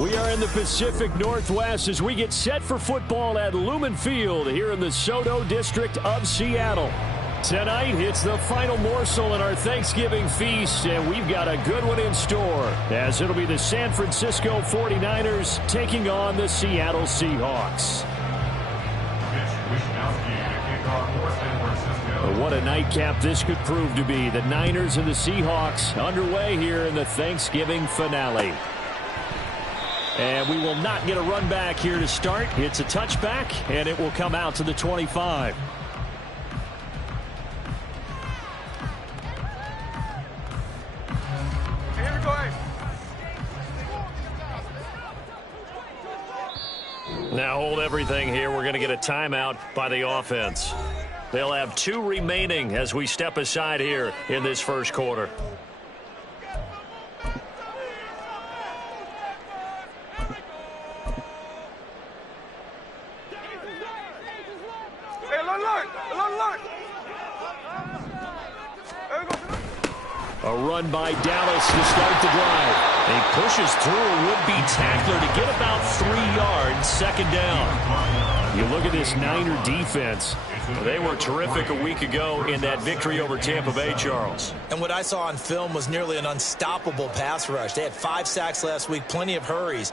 We are in the Pacific Northwest as we get set for football at Lumen Field here in the SoDo district of Seattle. Tonight, it's the final morsel in our Thanksgiving feast, and we've got a good one in store, as it'll be the San Francisco 49ers taking on the Seattle Seahawks. What a nightcap this could prove to be. The Niners and the Seahawks underway here in the Thanksgiving finale. And we will not get a run back here to start. It's a touchback, and it will come out to the 25. Now hold everything here. We're going to get a timeout by the offense. They'll have 2 remaining as we step aside here in this first quarter. A run by Dallas to start the drive. He pushes through a would-be tackler to get about 3 yards, second down. You look at this Niner defense. They were terrific a week ago in that victory over Tampa Bay, Charles. And what I saw on film was nearly an unstoppable pass rush. They had 5 sacks last week, plenty of hurries.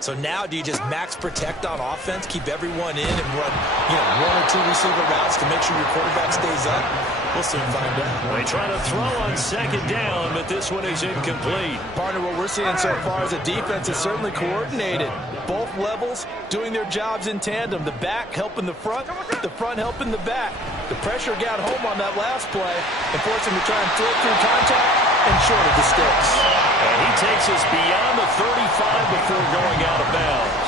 So now do you just max protect on offense, keep everyone in, and run 1 or 2 receiver routes to make sure your quarterback stays up? We'll soon find out. They try to throw on second down, but this one is incomplete. Partner, what we're seeing so far is a defense is certainly coordinated. Both levels doing their jobs in tandem. The back helping the front helping the back. The pressure got home on that last play and forced him to try and throw through contact and short of the sticks. And he takes us beyond the 35 before going out of bounds.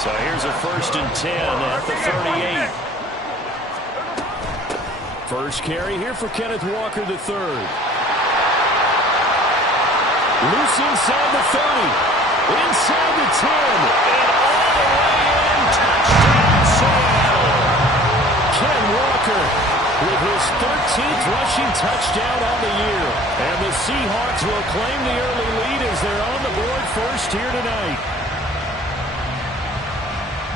So here's a 1st and 10 at the 38. First carry here for Kenneth Walker III. Loose inside the 30. Inside the 10. And all the way in. Touchdown, Seattle. Ken Walker with his 13th rushing touchdown on the year. And the Seahawks will claim the early lead as they're on the board first here tonight.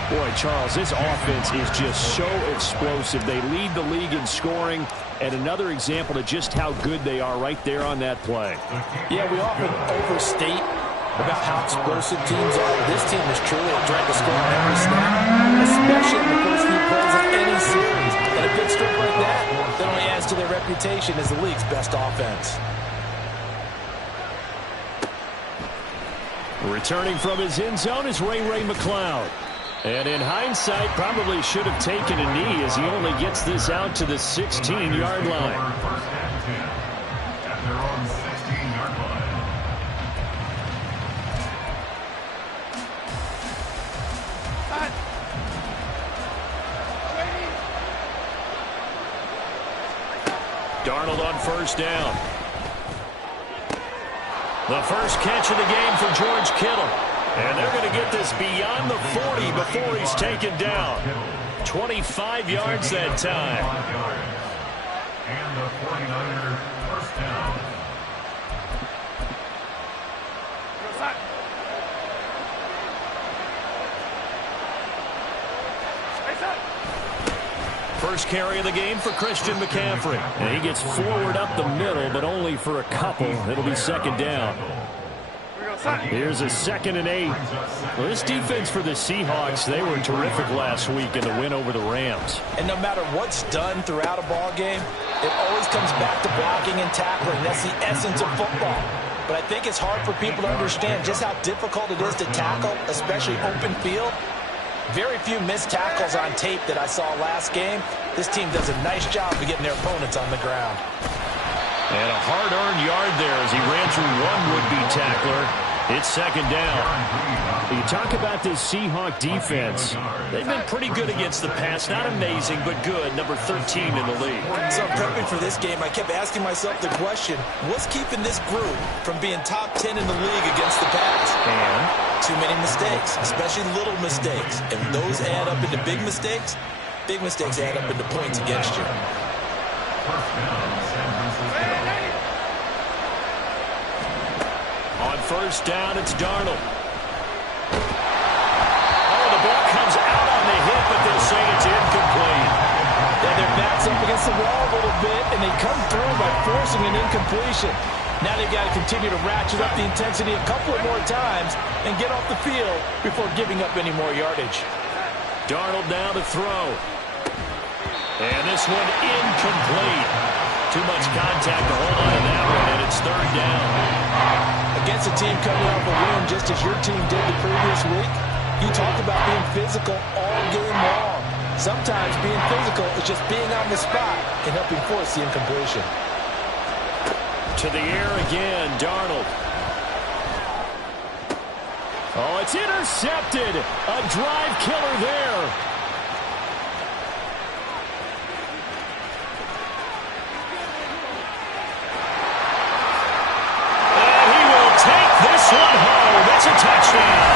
Boy, Charles, this offense is just so explosive. They lead the league in scoring, and another example of just how good they are right there on that play. Yeah, we often overstate about how explosive teams are. This team is truly a threat to score on every snap, especially in the first few plays of any series. And a big score like that only adds to their reputation as the league's best offense. Returning from his end zone is Ray McCloud. And in hindsight, probably should have taken a knee as he only gets this out to the 16-yard line. Darnold on first down. The first catch of the game for George Kittle. And they're going to get this beyond the 40 before he's taken down. 25 yards that time. And the 49ers first down. First carry of the game for Christian McCaffrey. And he gets forward up the middle, but only for a couple. It'll be second down. Here's a 2nd and 8. Well, this defense for the Seahawks, they were terrific last week in the win over the Rams. And no matter what's done throughout a ball game, it always comes back to blocking and tackling. That's the essence of football. But I think it's hard for people to understand just how difficult it is to tackle, especially open field. Very few missed tackles on tape that I saw last game. This team does a nice job of getting their opponents on the ground. And a hard-earned yard there as he ran through one would-be tackler. It's second down. You talk about this Seahawk defense. They've been pretty good against the pass. Not amazing, but good. Number 13 in the league. So prepping for this game, I kept asking myself the question, what's keeping this group from being top 10 in the league against the pass? And too many mistakes, especially little mistakes. And when those add up into big mistakes add up into points against you. On first down, it's Darnold. against the wall a little bit, and they come through by forcing an incompletion. Now they've got to continue to ratchet up the intensity a couple of more times and get off the field before giving up any more yardage. Darnold now to throw. And this one incomplete. Too much contact to hold on to that one, and it's third down. Against a team coming off a win just as your team did the previous week, you talked about being physical all game long. Sometimes being physical is just being on the spot and helping force the incompletion. To the air again, Darnold. Oh, it's intercepted. A drive killer there. And he will take this one home. It's a touchdown.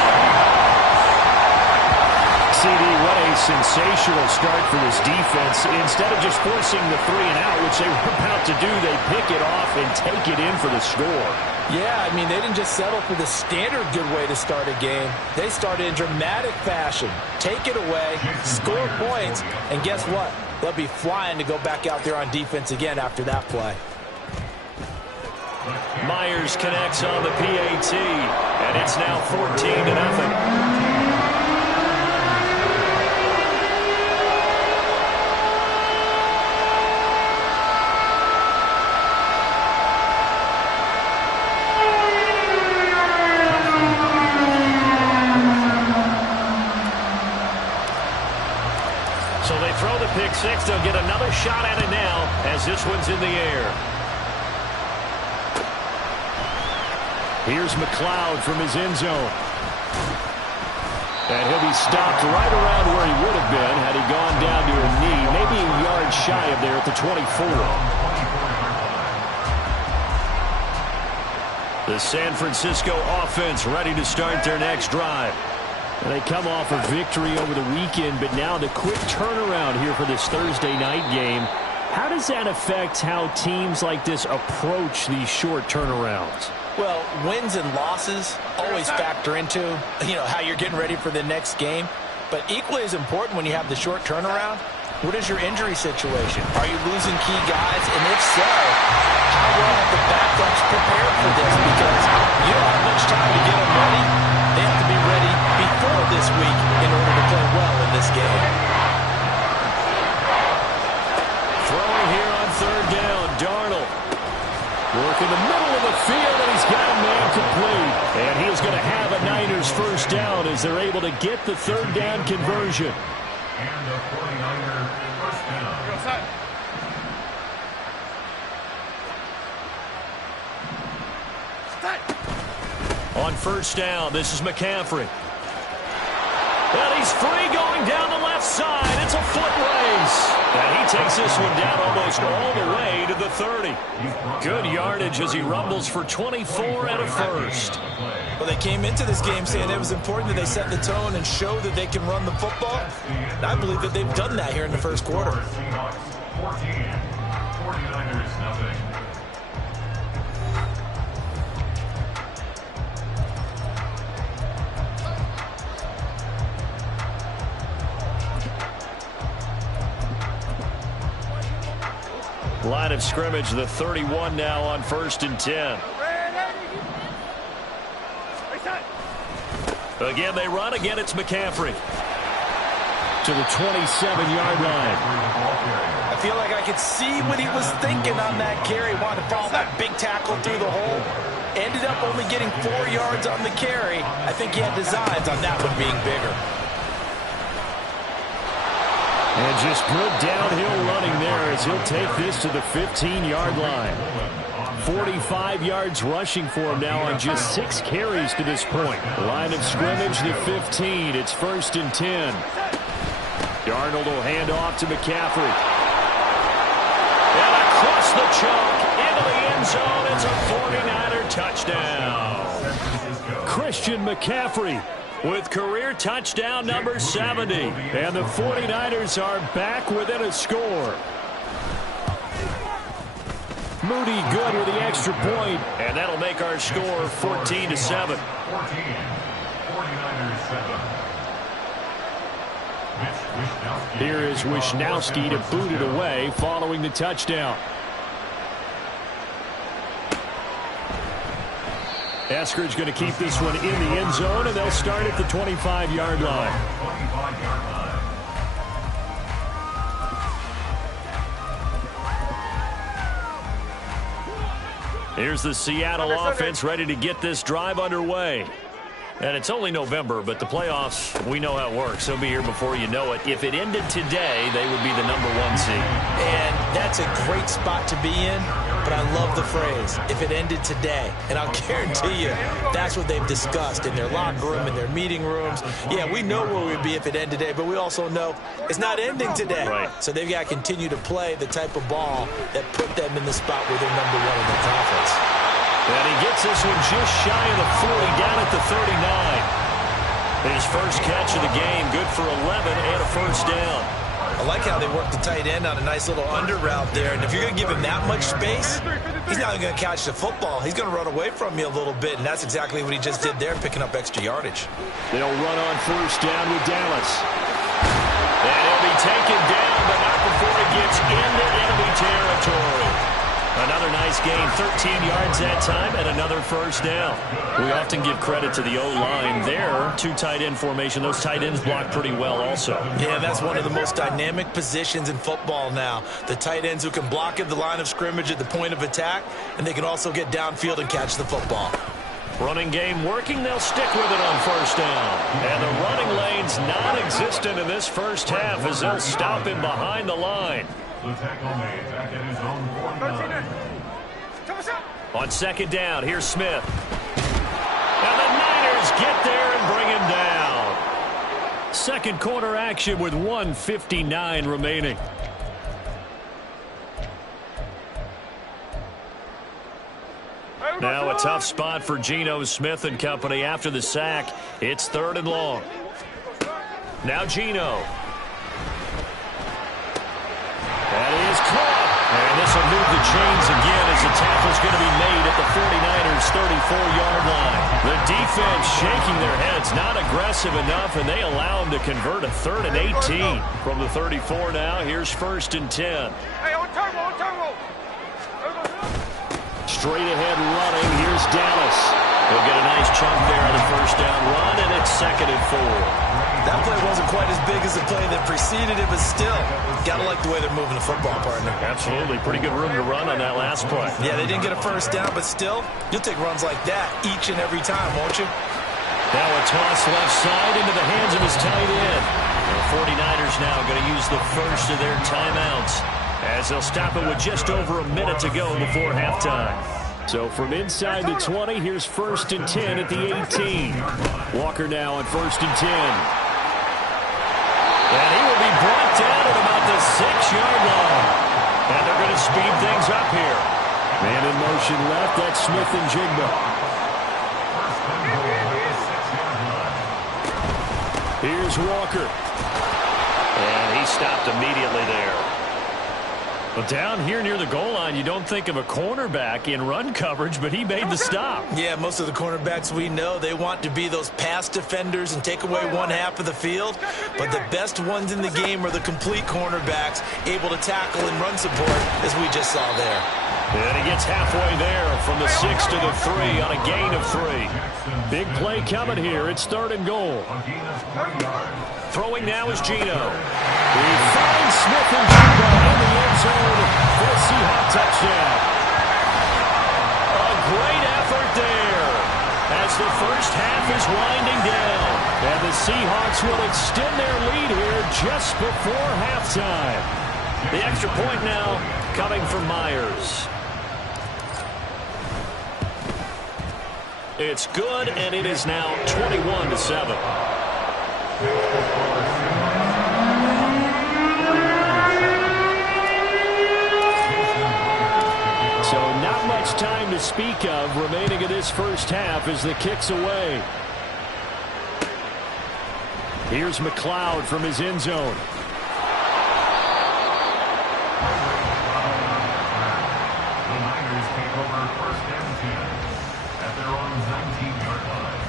CD, what a sensational start for this defense. Instead of just forcing the 3-and-out, which they were about to do, they pick it off and take it in for the score. Yeah, I mean, they didn't just settle for the standard good way to start a game. They started in dramatic fashion. Take it away, score points, and guess what? They'll be flying to go back out there on defense again after that play. Myers connects on the PAT, and it's now 14-0. Pick six, they'll get another shot at it now as this one's in the air. Here's McLeod from his end zone. And he'll be stopped right around where he would have been had he gone down to a knee, maybe a yard shy of there at the 24. The San Francisco offense ready to start their next drive. They come off a victory over the weekend, but now the quick turnaround here for this Thursday night game. How does that affect how teams like this approach these short turnarounds? Well, wins and losses always factor into, how you're getting ready for the next game. But equally as important when you have the short turnaround, what is your injury situation? Are you losing key guys? And if so, how well have the backups prepared for this? Because you don't have much time to get them ready. They have to be ready before this week in order to play well in this game. Throwing here on third down, Darnold. Working the middle of the field, and he's got a man complete. And he is going to have a Niners first down as they're able to get the third down conversion. And the 49ers first down. On first down, this is McCaffrey. And he's free going down the left side. It's a foot race. And he takes this one down almost all the way to the 30. Good yardage as he rumbles for 24 and a first. Well, they came into this game saying it was important that they set the tone and show that they can run the football. And I believe that they've done that here in the first quarter. 14, 49ers nothing. Line of scrimmage, the 31 now on 1st and 10. Again, they run. Again, it's McCaffrey. To the 27-yard line. I feel like I could see what he was thinking on that carry. Wanted to follow that big tackle through the hole. Ended up only getting 4 yards on the carry. I think he had designs on that one being bigger. And just good downhill running there as he'll take this to the 15-yard line. 45 yards rushing for him now on just 6 carries to this point. Line of scrimmage, the 15. It's 1st and 10. Darnold will hand off to McCaffrey. And across the chalk into the end zone. It's a 49er touchdown. Christian McCaffrey with career touchdown number 70. And the 49ers are back within a score. Moody good with the extra point. And that'll make our score 14-7. 49ers 7. Here is Wishnowsky to boot it away following the touchdown. Eskridge going to keep this one in the end zone, and they'll start at the 25-yard line. Here's the Seattle offense ready to get this drive underway. And it's only November, but the playoffs, we know how it works. They'll be here before you know it. If it ended today, they would be the #1 seed. And that's a great spot to be in, but I love the phrase, if it ended today. And I'll guarantee you, that's what they've discussed in their locker room, in their meeting rooms. Yeah, we know where we'd be if it ended today, but we also know it's not ending today. Right. So they've got to continue to play the type of ball that put them in the spot where they're #1 in the conference. And he gets this one just shy of the 40, down at the 39. His first catch of the game, good for 11 and a first down. I like how they work the tight end on a nice little under route there. And if you're going to give him that much space, he's not going to catch the football. He's going to run away from you a little bit, and that's exactly what he just did there, picking up extra yardage. They'll run on first down with Dallas. And he'll be taken down, but not before he gets into enemy territory. Another nice gain, 13 yards that time, and another first down. We often give credit to the O-line there. Two tight end formation. Those tight ends block pretty well also. Yeah, that's one of the most dynamic positions in football now. The tight ends who can block at the line of scrimmage at the point of attack, and they can also get downfield and catch the football. Running game working. They'll stick with it on first down. And the running lane's non-existent in this first half as they'll stop him behind the line. The tackle made back at his own 49. On second down, here's Smith. And the Niners get there and bring him down. Second quarter action with 1:59 remaining. Now a tough spot for Geno Smith and company after the sack. It's 3rd and long. Now Geno. That is caught. And this will move the chains again as the tackle's going to be made at the 49ers' 34-yard line. The defense shaking their heads, not aggressive enough, and they allow them to convert a 3rd and 18. From the 34 now, here's 1st and 10. Straight ahead running, here's Dallas. They'll get a nice chunk there on the first down run, and it's 2nd and 4. That play wasn't quite as big as the play that preceded it, but still, got to like the way they're moving the football, partner. Absolutely. Pretty good room to run on that last play. Yeah, they didn't get a first down, but still, you'll take runs like that each and every time, won't you? Now a toss left side into the hands of his tight end. The 49ers now going to use the first of their timeouts as they'll stop it with just over a minute to go before halftime. So from inside the 20, here's 1st and 10 at the 18. Walker now on 1st and 10. And he will be brought down at about the 6-yard line. And they're going to speed things up here. Man in motion left, that's Smith and Jigba. Here's Walker. And he stopped immediately there. Well, down here near the goal line, you don't think of a cornerback in run coverage, but he made the stop. Yeah, most of the cornerbacks we know, they want to be those pass defenders and take away one half of the field. But the best ones in the game are the complete cornerbacks, able to tackle and run support, as we just saw there. And he gets halfway there from the 6 to the 3 on a gain of 3. Big play coming here. It's 3rd and goal. Throwing now is Geno. He finds Smith and Jigba in the end zone for a Seahawks touchdown. A great effort there as the first half is winding down. And the Seahawks will extend their lead here just before halftime. The extra point now coming from Myers. It's good, and it is now 21-7. So not much time to speak of remaining in this first half as the kick's away. Here's McLeod from his end zone. The Niners take over 1st and 10 at their own 19-yard line.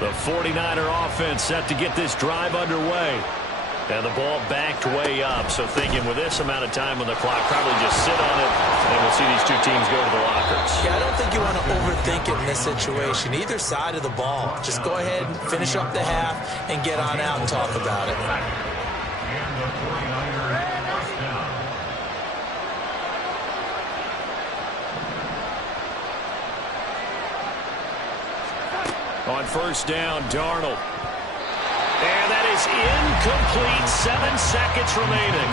The 49er offense set to get this drive underway. And the ball backed way up, so thinking with this amount of time on the clock, probably just sit on it, and we'll see these two teams go to the lockers. Yeah, I don't think you want to overthink it in this situation. Either side of the ball. Just go ahead and finish up the half and get on out and talk about it. And the 49ers first down. On first down, Darnold. And that is incomplete. 7 seconds remaining.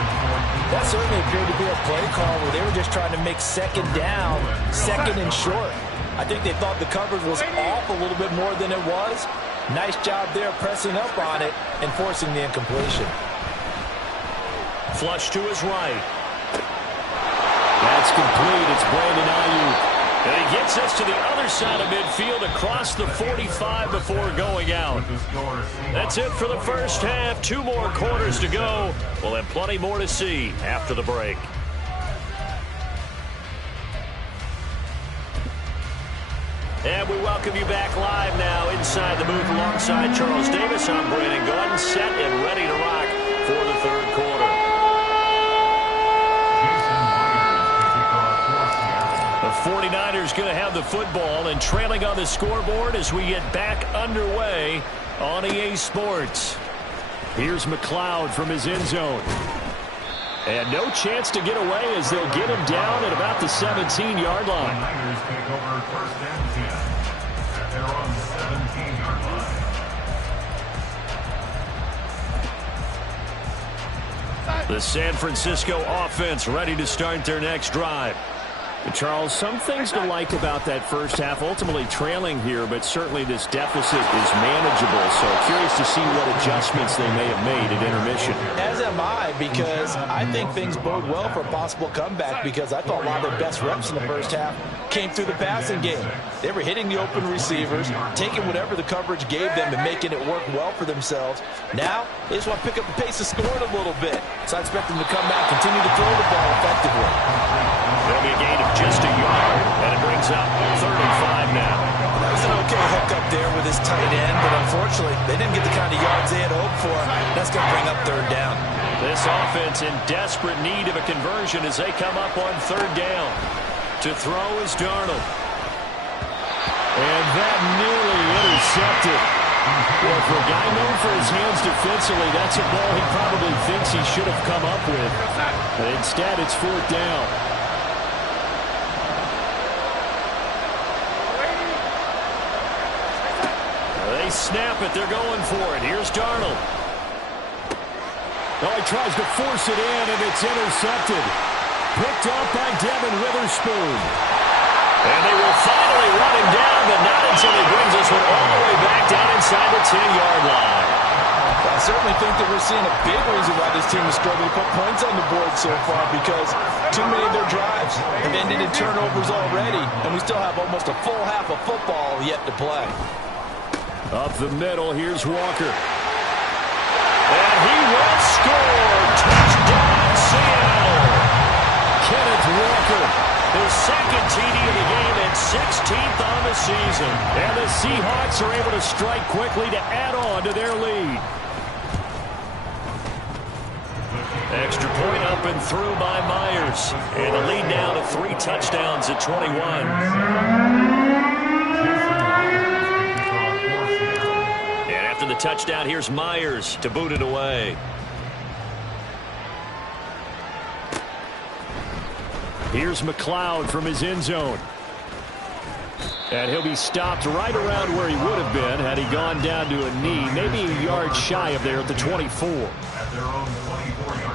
That certainly appeared to be a play call where they were just trying to make second down, second and short. I think they thought the coverage was off a little bit more than it was. Nice job there pressing up on it and forcing the incompletion. Flush to his right. That's complete. It's Brandon Ayuk. And he gets us to the other side of midfield across the 45 before going out. That's it for the first half. 2 more quarters to go. We'll have plenty more to see after the break. And we welcome you back live now inside the booth alongside Charles Davis. I'm Brandon Gaudin, set and ready to rock for the third quarter. The 49ers going to have the football and trailing on the scoreboard as we get back underway on EA Sports. Here's McLeod from his end zone. And no chance to get away as they'll get him down at about the 17-yard line. The 49ers take over first and 10 at their own 17-yard line. The San Francisco offense ready to start their next drive. Charles, some things to like about that first half. Ultimately trailing here, but certainly this deficit is manageable. So curious to see what adjustments they may have made at intermission. As am I, because I think things bode well for a possible comeback, because I thought a lot of their best reps in the first half came through the passing game. They were hitting the open receivers, taking whatever the coverage gave them and making it work well for themselves. Now, they just want to pick up the pace of scoring a little bit. So I expect them to come back, continue to throw the ball effectively. There'll be a gain of just a yard, and it brings up 3rd and 5 now. That was an okay hook up there with his tight end, but unfortunately, they didn't get the kind of yards they had hoped for. That's going to bring up 3rd down. This offense in desperate need of a conversion as they come up on 3rd down. To throw is Darnold. And that nearly intercepted. Well, for a guy known for his hands defensively, that's a ball he probably thinks he should have come up with. But instead, it's 4th down. They snap it. They're going for it. Here's Darnold. Oh, he tries to force it in, and it's intercepted. Picked up by Devin Witherspoon. And they will finally run him down, but not until he brings this one all the way back down inside the 10-yard line. I certainly think that we're seeing a big reason why this team is struggling to put points on the board so far, because too many of their drives have ended in turnovers already, and we still have almost a full half of football yet to play. Up the middle, here's Walker. And he will score. Touchdown, Seattle. Kenneth Walker, his 2nd TD of the game and 16th on the season. And the Seahawks are able to strike quickly to add on to their lead. Extra point up and through by Myers. And the lead now to 3 touchdowns at 21. The touchdown, here's Myers to boot it away. Here's McLeod from his end zone. And he'll be stopped right around where he would have been had he gone down to a knee, maybe a yard shy of there at the 24. At their own 24-yard